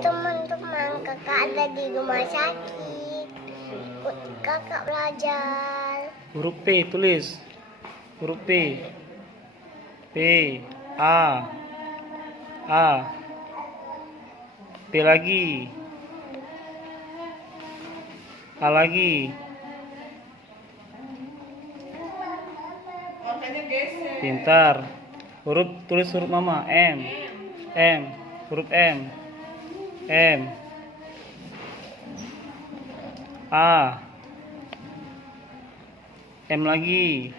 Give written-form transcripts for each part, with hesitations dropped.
teman-teman, kakak ada di rumah sakit. Ikut kakak belajar. Huruf P tulis. Huruf P. P. A. A. P lagi. A lagi. Pintar. Tulis huruf mama. M. M. Huruf M. M. A. M lagi.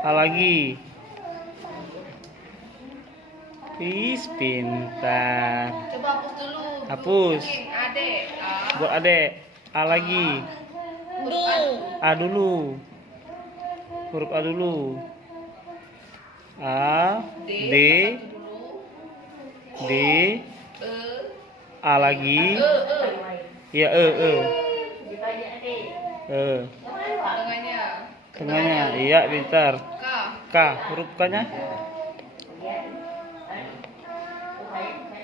A lagi. Pintar. Coba hapus dulu. Hapus. Adek. Buat adek. A lagi. D. A dulu. Huruf A dulu. A. D. D. A lagi. Iya, E. Tengahnya. Iya, pintar. K. Huruf K-nya.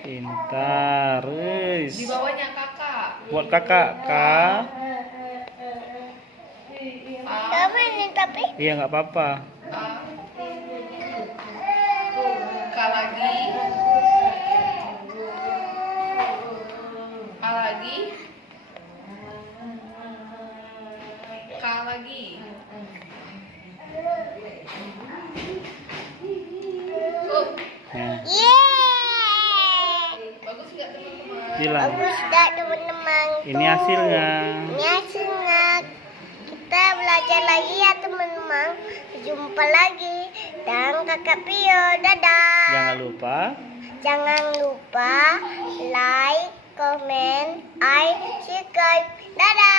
Pintar. Di bawahnya kakak. Buat kakak. K. Apa ini tapi? Iya, nggak apa-apa. K lagi. A lagi. K lagi. Nah, Bagus nggak teman-teman? bilang. Bagus dah teman-teman. Ini hasilnya. Ini hasilnya. Kita belajar lagi ya teman-teman. Jumpa lagi. Dan kakak Pio. Dadah. Jangan lupa like, comment, subscribe. Dadah.